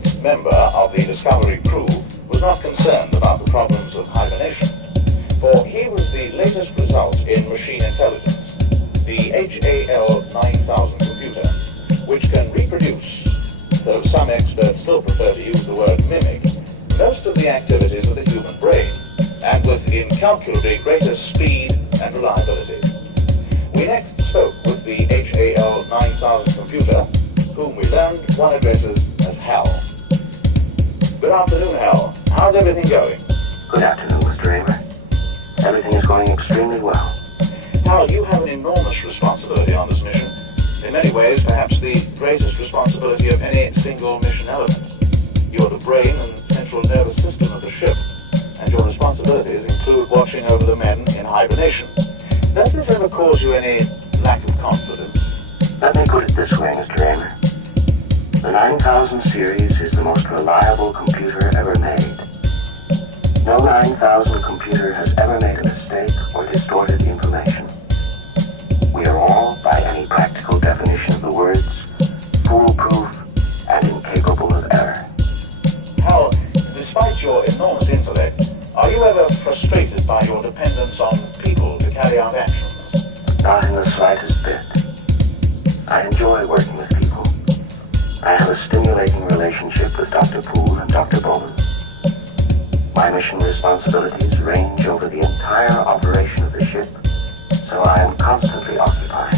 sixth member of the Discovery crew was not concerned about the problems of hibernation, for he was the latest result in machine intelligence, the HAL 9000 computer, which can reproduce, though some experts still prefer to use the word mimic, most of the activities of the human brain, and with incalculably greater speed and reliability. We next spoke with the HAL 9000 computer, whom we learned one addresses as Hal. Good afternoon, Hal. How's everything going? Good afternoon, Mr. Raymer. Everything is going extremely well. Hal, you have an enormous responsibility on this mission. In many ways, perhaps the greatest responsibility of any single mission element. You're the brain and central nervous system of the ship, and your responsibilities include watching over the men in hibernation. Does this ever cause you any lack of confidence? Let me put it this way, Mr. Raymer. The 9000 series is the most reliable computer ever made. No 9000 computer has ever made a mistake or distorted the information. We are all, by any practical definition of the words, foolproof and incapable of error. Hal, despite your enormous intellect, are you ever frustrated by your dependence on people to carry out actions? Not in the slightest bit. I enjoy working with people. I have a stimulating relationship with Dr. Poole and Dr. Bowman. My mission responsibilities range over the entire operation of the ship, so I am constantly occupied.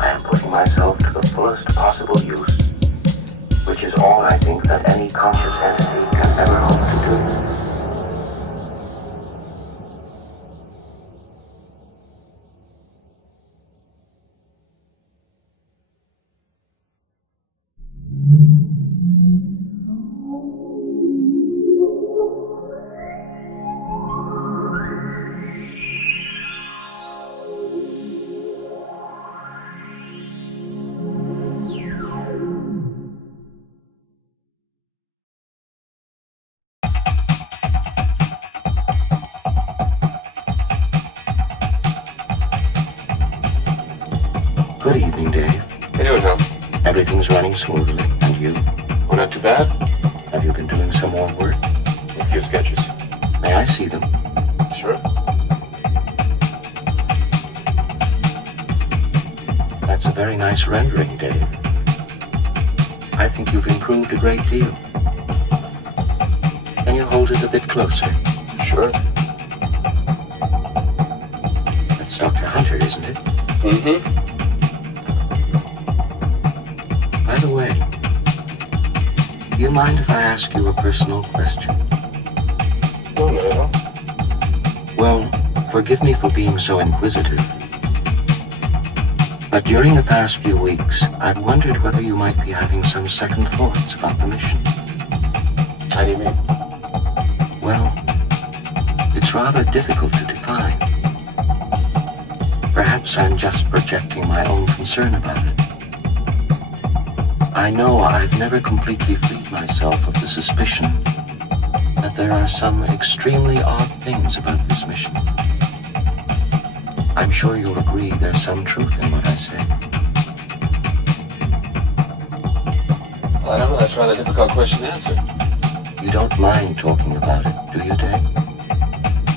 I am putting myself to the fullest possible use, which is all I think that any conscious entity can ever hope to do. Good evening, Dave. How you doing, Hal? Everything's running smoothly. And you? Oh, not too bad. Have you been doing some more work? A few sketches. May I see them? Sure. That's a very nice rendering, Dave. I think you've improved a great deal. Can you hold it a bit closer? Sure. That's Dr. Hunter, isn't it? Mm-hmm. By the way, do you mind if I ask you a personal question? No, not at all. Well, forgive me for being so inquisitive. But during the past few weeks, I've wondered whether you might be having some second thoughts about the mission. How do you mean? Well, it's rather difficult to define. Perhaps I'm just projecting my own concern about it. I know I've never completely freed myself of the suspicion that there are some extremely odd things about this mission. I'm sure you'll agree there's some truth in what I say. Well, I don't know. That's a rather difficult question to answer. You don't mind talking about it, do you, Dave?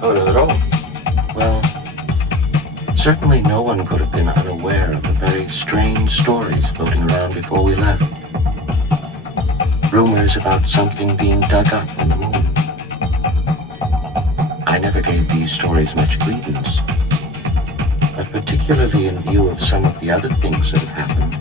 Oh, not at all. Well, certainly no one could have been unaware of the very strange stories floating around before we left. Rumors about something being dug up on the moon. I never gave these stories much credence, but particularly in view of some of the other things that have happened,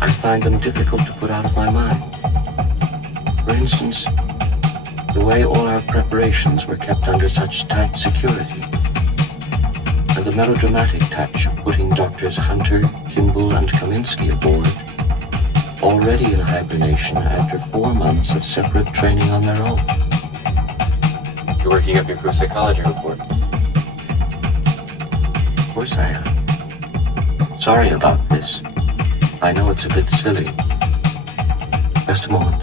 I find them difficult to put out of my mind. For instance, the way all our preparations were kept under such tight security, and the melodramatic touch of putting Doctors Hunter, Kimball, and Kaminsky aboard, already in hibernation after 4 months of separate training on their own. You're working up your crew psychology report. Of course I am. Sorry about this. I know it's a bit silly. Just a moment.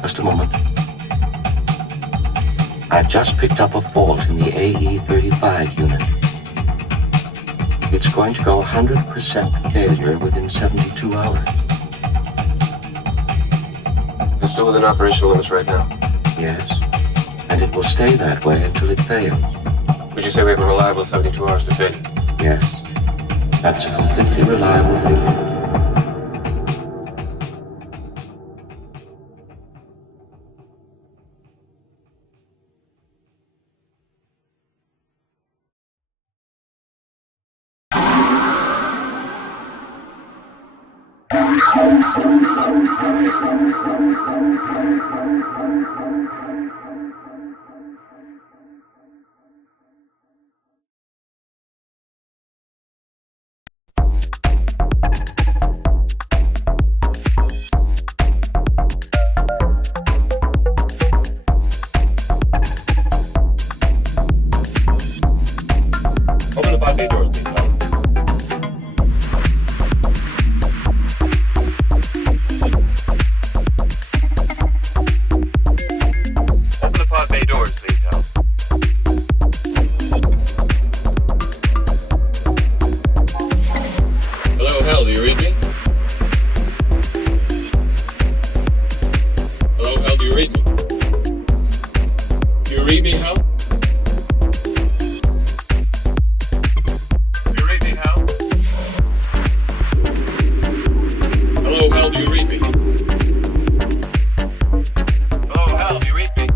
Just a moment. I've just picked up a fault in the AE-35 unit. It's going to go 100% failure within 72 hours. It's still within operational limits right now. Yes. And it will stay that way until it fails. Would you say we have a reliable 72 hours to fit? Yes. That's a completely reliable figure. Open the pod bay doors, please, Hal. Open the pod bay doors, please, Hal. Hello, Hal, do you read me? Hello, Hal, do you read me? Do you read me, Hal? Hello, Hal, do you read me? Hello, Hal, do you read me?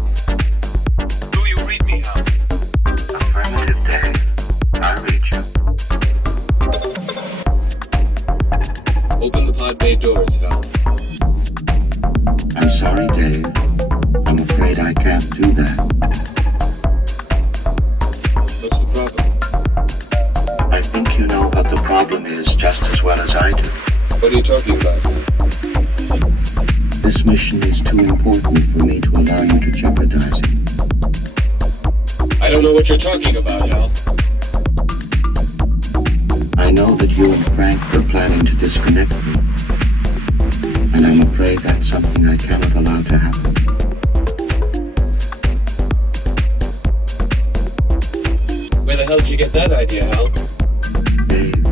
Do you read me, Hal? Affirmative, Dave. I read you. Open the pod bay doors, Hal. I'm sorry, Dave. I'm afraid I can't do that. What's the problem? I think you know what the problem is just as well as I do. What are you talking about? This mission is too important for me to allow you to jeopardize it. I don't know what you're talking about, Hal. I know that you and Frank were planning to disconnect me, and I'm afraid that's something I cannot allow to happen. Where the hell did you get that idea, Hal? Dave,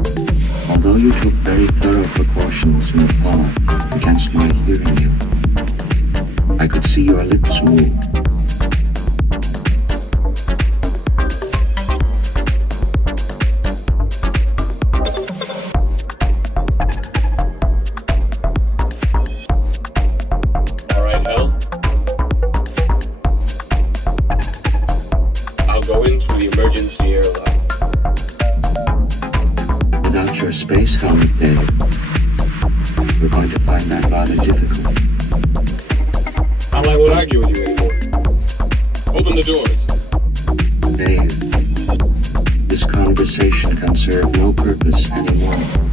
although you took very thorough precautions in the pod against my hearing you, I could see your lips move. All right, Hal. I'll go in through the emergency airlock. Without your space helmet, Dave, we're going to find that rather difficult. Hal, I won't argue with you anymore. Open the doors. Dave, this conversation can serve no purpose anymore.